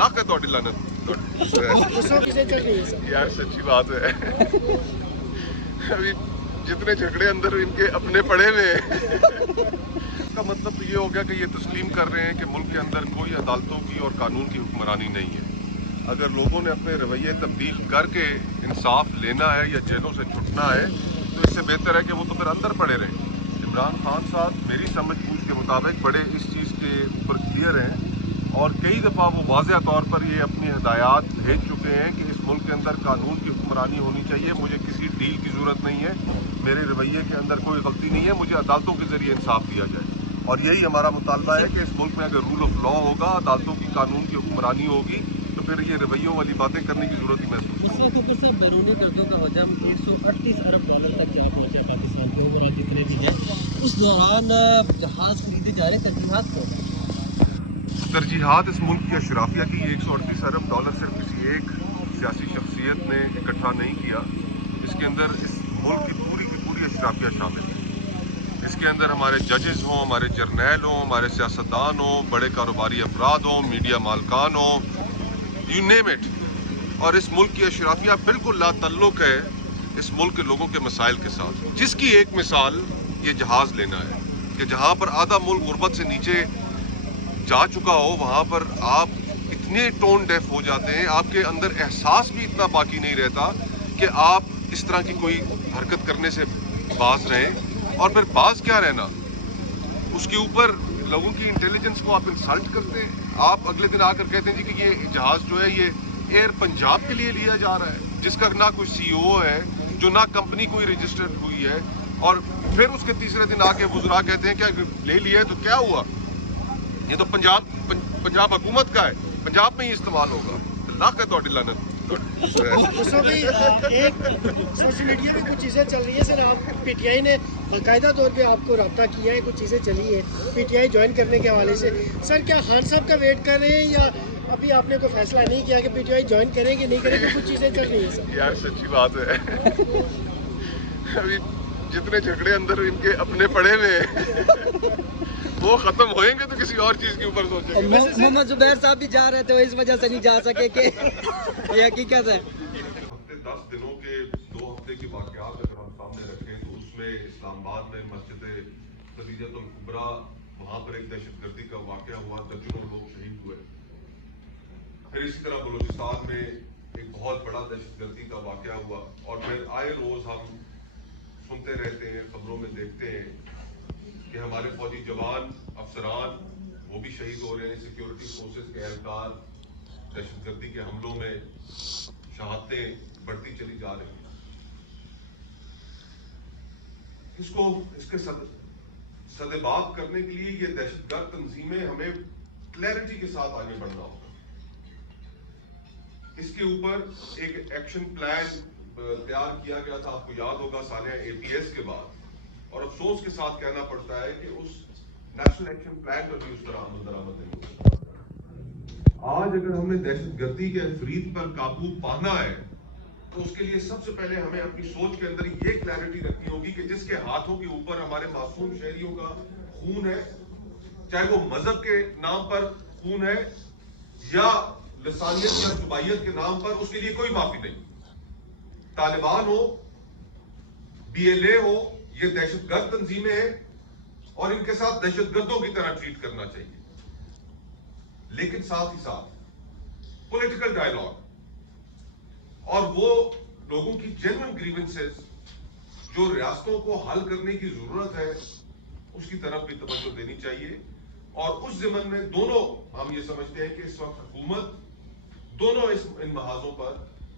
लाख है तोड़ी लानत यार सच्ची बात है अभी जितने झगड़े अंदर इनके अपने पड़े हुए हैं इसका मतलब तो ये हो गया कि ये तस्लीम कर रहे हैं कि मुल्क के अंदर कोई अदालतों की और कानून की हुक्मरानी नहीं है। अगर लोगों ने अपने रवैये तब्दील करके इंसाफ लेना है या जेलों से छुटना है तो इससे बेहतर है कि वो तो फिर अंदर पड़े रहें। इमरान खान साहब मेरी समझ बूझ के मुताबिक बड़े इस चीज़ के ऊपर क्लियर हैं और कई दफ़ा वो वाज़ेह तौर पर ये अपनी हिदायत भेज चुके हैं कि इस मुल्क के अंदर कानून की हुक्मरानी होनी चाहिए, मुझे किसी डील की ज़रूरत नहीं है, मेरे रवैये के अंदर कोई गलती नहीं है, मुझे अदालतों के ज़रिए इंसाफ दिया जाए। और यही हमारा मुतालबा है कि इस मुल्क में अगर रूल ऑफ लॉ होगा, अदालतों की कानून की हुक्मरानी होगी तो फिर ये रवैयों वाली बातें करने की ज़रूरत ही महसूस नहीं। साहब बैरूनी कर्जों का हजम 138 अरब डॉलर तक जा पहुँचा पाकिस्तान के ऊपर जितने भी हैं, उस दौरान जहाज़ खरीदे जा रहे तरजीहात को तरजीहात इस मुल्क की अशराफिया की 138 अरब डॉलर सिर्फ किसी एक सियासी शख्सियत ने इकट्ठा नहीं किया, इसके अंदर इस मुल्क की पूरी अशराफिया शामिल है। इसके अंदर हमारे जजेस हों, हमारे जर्नैल हों, हमारे सियासतदान हों, बड़े कारोबारी अफराद हों, मीडिया मालकान हों, यू नेम इट। और इस मुल्क की अशराफिया बिल्कुल लातल्लुक है इस मुल्क के लोगों के मसाइल के साथ, जिसकी एक मिसाल ये जहाज़ लेना है कि जहाँ पर आधा मुल्क गुर्बत से नीचे जा चुका हो वहाँ पर आप इतने टोन डेफ हो जाते हैं, आपके अंदर एहसास भी इतना बाकी नहीं रहता कि आप इस तरह की कोई हरकत करने से बाज रहें। और फिर बाज क्या रहना, उसके ऊपर लोगों की इंटेलिजेंस को आप इंसल्ट करते हैं। आप अगले दिन आकर कहते हैं जी कि ये जहाज़ जो है ये एयर पंजाब के लिए लिया जा रहा है, जिसका ना कोई CEO है, जो ना कंपनी कोई रजिस्टर्ड हुई है, और फिर उसके तीसरे दिन आके बुजुर्ग कहते हैं क्या ले लिया है तो क्या हुआ, ये तो पंजाब हुकूमत का है, पंजाब में ही इस्तेमाल होगा। लाख है तोड़ी लानत। एक सोशल मीडिया में कुछ चीज़ें चल रही है सर, आप PTI ने बाकायदा तौर पे आपको रब्ता किया है, कुछ चीज़ें चली है PTI ज्वाइन करने के हवाले से, सर क्या खान साहब का वेट कर रहे हैं या अभी आपने कोई फैसला नहीं किया कि PTI ज्वाइन करेंगे नहीं करेंगे? कुछ चीज़ें चल रही है सर। यार सच्ची बात है अभी जितने झगड़े अंदर इनके अपने पड़े हुए हैं वो खत्म होएंगे तो किसी और चीज के ऊपर सोचेंगे। मोहम्मद जुबैर साहब भी जा रहे थे, इस वजह से नहीं जा सके कि ये हकीकत है। हफ्ते 10 दिनों के 2 हफ्ते के वाक़यात अगर हम सामने रखें तो उसमें इस्लामाबाद में मस्जिद खदीजतुल कुबरा, वहाँ पर एक दहशतगर्दी का वाक़या हुआ, दर्जनों लोग शहीद हुए। फिर इसी तरह बलूचिस्तान में एक बहुत बड़ा दहशतगर्दी का वाक़या हुआ, और फिर आए रोज़ हम सुनते रहते हैं, खबरों में देखते हैं कि हमारे फौजी जवान अफसरान वो भी शहीद हो रहे हैं, सिक्योरिटी फोर्सेस के एहलकार दहशतगर्दी के हमलों में शहादतें बढ़ती चली जा रही हैं। इसके सदेबाप करने के लिए ये दहशतगर्द तंजीमें हमें क्लैरिटी के साथ आगे बढ़ना होगा। इसके ऊपर एक एक्शन प्लान तैयार किया गया था, आपको याद होगा सानिया APS के बाद, और अफसोस के साथ कहना पड़ता है कि उस नेशनल एक्शन प्लान पर भी उस तरह अमल दरामद नहीं हुआ। आज अगर हमने दहशतगर्दी के अफरीद पर काबू पाना है तो उसके लिए सबसे पहले हमें अपनी सोच के अंदर ये क्लैरिटी रखनी होगी कि जिसके हाथों के ऊपर हमारे मासूम शहरियों का खून है, चाहे वो मजहब के नाम पर खून है या लसानियत या जुबाइयत के नाम पर, उसके लिए कोई माफी नहीं। तालिबान हो, BLA हो, ये दहशतगर्द तंजीमें हैं और इनके साथ दहशतगर्दों की तरह ट्रीट करना चाहिए। लेकिन साथ ही साथ पॉलिटिकल डायलॉग और वो लोगों की जेन्युइन ग्रीवेंसेस जो रियासतों को हल करने की जरूरत है उसकी तरफ भी तवज्जो देनी चाहिए। और उस ज़िमन में दोनों हम ये समझते हैं कि इस वक्त हुकूमत दोनों इन महाजों पर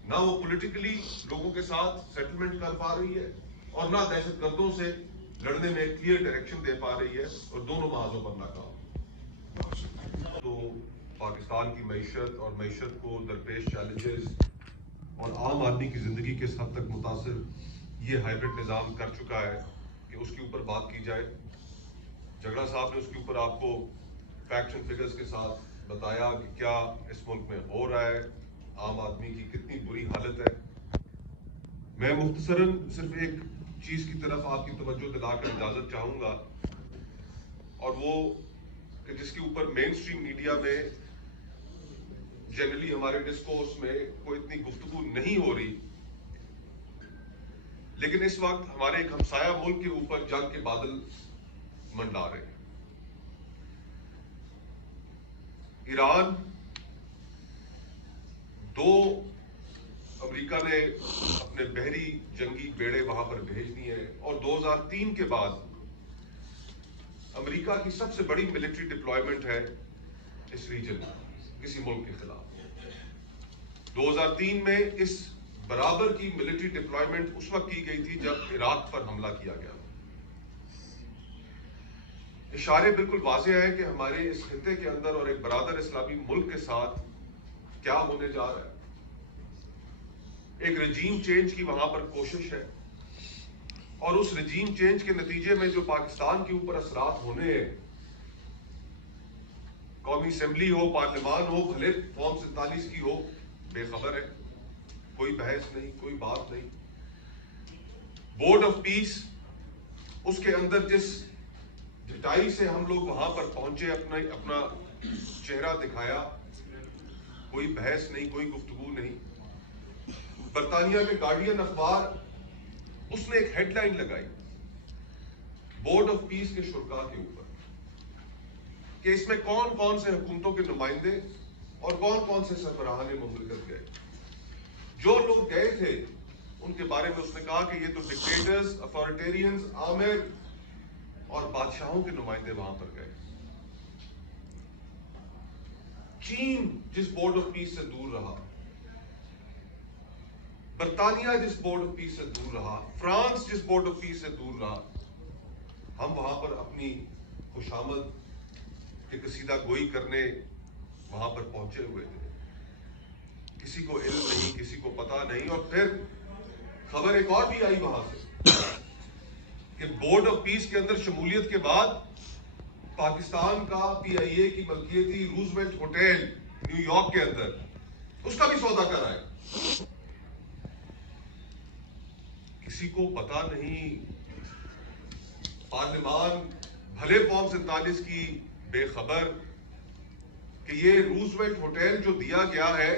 ना वो पॉलिटिकली लोगों के साथ सेटलमेंट कर पा रही है और ना दहशतगर्दों से लड़ने में क्लियर डायरेक्शन दे पा रही है, और दोनों महाजों पर नाकाम। तो पाकिस्तान की मईशत और मईशत को दरपेश चैलेंजेस और आम आदमी की जिंदगी किस हद तक मुतासिर ये हाइब्रिड निज़ाम कर चुका है कि उसके ऊपर बात की जाए। झगड़ा साहब ने उसके ऊपर आपको फैक्ट एंड फिगर्स के साथ बताया कि क्या इस मुल्क में हो रहा है, आम आदमी की कितनी बुरी हालत है। मैं मुख्तसरन सिर्फ एक चीज की तरफ आपकी तवज्जो दिलाकर इजाजत चाहूंगा, और वो कि जिसके ऊपर मेन स्ट्रीम मीडिया में जनरली हमारे डिस्कोर्स में कोई इतनी गुफ्तगू नहीं हो रही, लेकिन इस वक्त हमारे एक हमसाया मुल्क के ऊपर जंग के बादल मंडरा रहे हैं। ईरान, दो अमेरिका ने अपने बहरी जंगी बेड़े वहां पर भेज दिए हैं, और 2003 के बाद अमेरिका की सबसे बड़ी मिलिट्री डिप्लॉयमेंट है इस रीजन में किसी मुल्क के खिलाफ। 2003 में इस बराबर की मिलिट्री डिप्लॉयमेंट उस वक्त की गई थी जब इराक पर हमला किया गया। इशारे बिल्कुल वाज़ेह हैं कि हमारे इस खित्ते के अंदर और एक बरादर इस्लामी मुल्क के साथ क्या होने जा रहा है। एक रजीम चेंज की वहां पर कोशिश है, और उस रजीम चेंज के नतीजे में जो पाकिस्तान के ऊपर असरात होने हैं, कौमी असेंबली हो, पार्लियामान हो, भले फॉर्म 47 की हो, बेखबर है, कोई बहस नहीं, कोई बात नहीं। बोर्ड ऑफ पीस, उसके अंदर जिस जुटाई से हम लोग वहां पर पहुंचे, अपना चेहरा दिखाया, कोई बहस नहीं, कोई गुफ्तगू नहीं। बरतानिया के गार्डियन अखबार, उसने एक हेडलाइन लगाई बोर्ड ऑफ पीस के शुरा के ऊपर कि इसमें कौन कौन से हुकूमतों के नुमाइंदे और कौन कौन से सरबराहान मुमलिकत गए। जो लोग गए थे उनके बारे में उसने कहा कि ये तो डिक्टेटर्स, अथॉरिटेरियंस, आमिर और बादशाहों के नुमाइंदे वहां पर गए। चीन जिस बोर्ड ऑफ पीस से दूर रहा, बरतानिया जिस बोर्ड ऑफ पीस से दूर रहा, फ्रांस जिस बोर्ड ऑफ पीस से दूर रहा, हम वहां पर अपनी खुशामद की कसीदा गोई करने वहां पर पहुंचे हुए थे। किसी को इल्म नहीं, किसी को पता नहीं। और फिर खबर एक और भी आई वहां से कि बोर्ड ऑफ पीस के अंदर शमूलियत के बाद पाकिस्तान का PIA की मलकियती रूजवेल्ट होटल न्यूयॉर्क के अंदर, उसका भी सौदा कराया। किसी को पता नहीं, पार्लियामान भले फॉर्म 47 की बेखबर कि ये रूजवेल्ट होटल जो दिया गया है,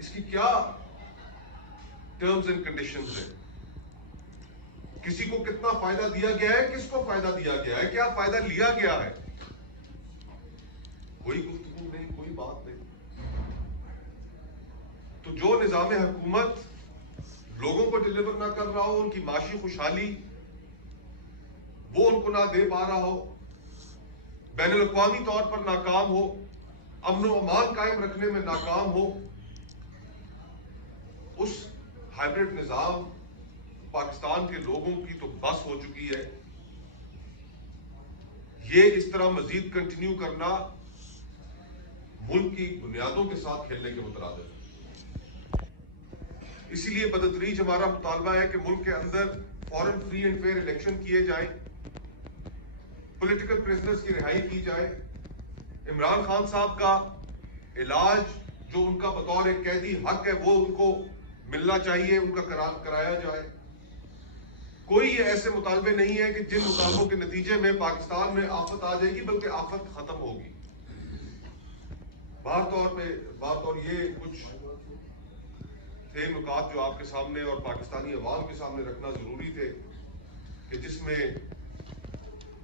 इसकी क्या टर्म्स एंड कंडीशंस है, किसी को कितना फायदा दिया गया है, किसको फायदा दिया गया है, क्या फायदा लिया गया है, कोई गुफ्तगू नहीं, कोई बात नहीं। तो जो निजाम हुकूमत लोगों को डिलीवर ना कर रहा हो, उनकी माशी खुशहाली वो उनको ना दे पा रहा हो, बैनुल अक़वामी तौर पर नाकाम हो, अमन व अमान कायम रखने में नाकाम हो, उस हाइब्रिड निजाम पाकिस्तान के लोगों की तो बस हो चुकी है। ये इस तरह मजीद कंटिन्यू करना मुल्क की बुनियादों के साथ खेलने के मुतरादिफ है। इसीलिए बदतरीज हमारा मुतालबा है कि मुल्क के अंदर foreign free and fair election किए जाएं, पॉलिटिकल प्रिजनर्स की रिहाई की जाए, इमरान खान साहब का इलाज जो उनका बतौर एक कैदी हक है वो उनको मिलना चाहिए, उनका कराया जाए। कोई ये ऐसे मुतालबे नहीं है कि जिन मुतालबों के नतीजे में पाकिस्तान में आफत आ जाएगी, बल्कि आफत खत्म होगी। बात और ये कुछ थे नुकात जो आपके सामने और पाकिस्तानी अवाम के सामने रखना जरूरी थे, कि जिसमें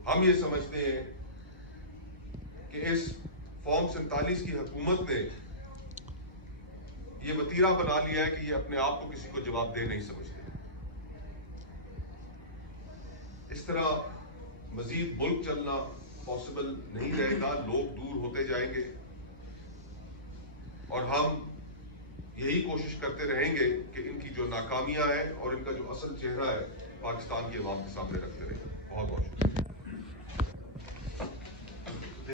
हम ये समझते हैं कि इस फॉर्म 47 की हुकूमत ने ये वतीरा बना लिया है कि ये अपने आप को किसी को जवाब दे नहीं समझते। इस तरह मजीद मुल्क चलना पॉसिबल नहीं रहेगा, लोग दूर होते जाएंगे और हम यही कोशिश करते रहेंगे कि इनकी जो नाकामियां हैं और इनका जो असल चेहरा है पाकिस्तान की अवाम के सामने रखते रहेंगे। बहुत बहुत शुक्रिया।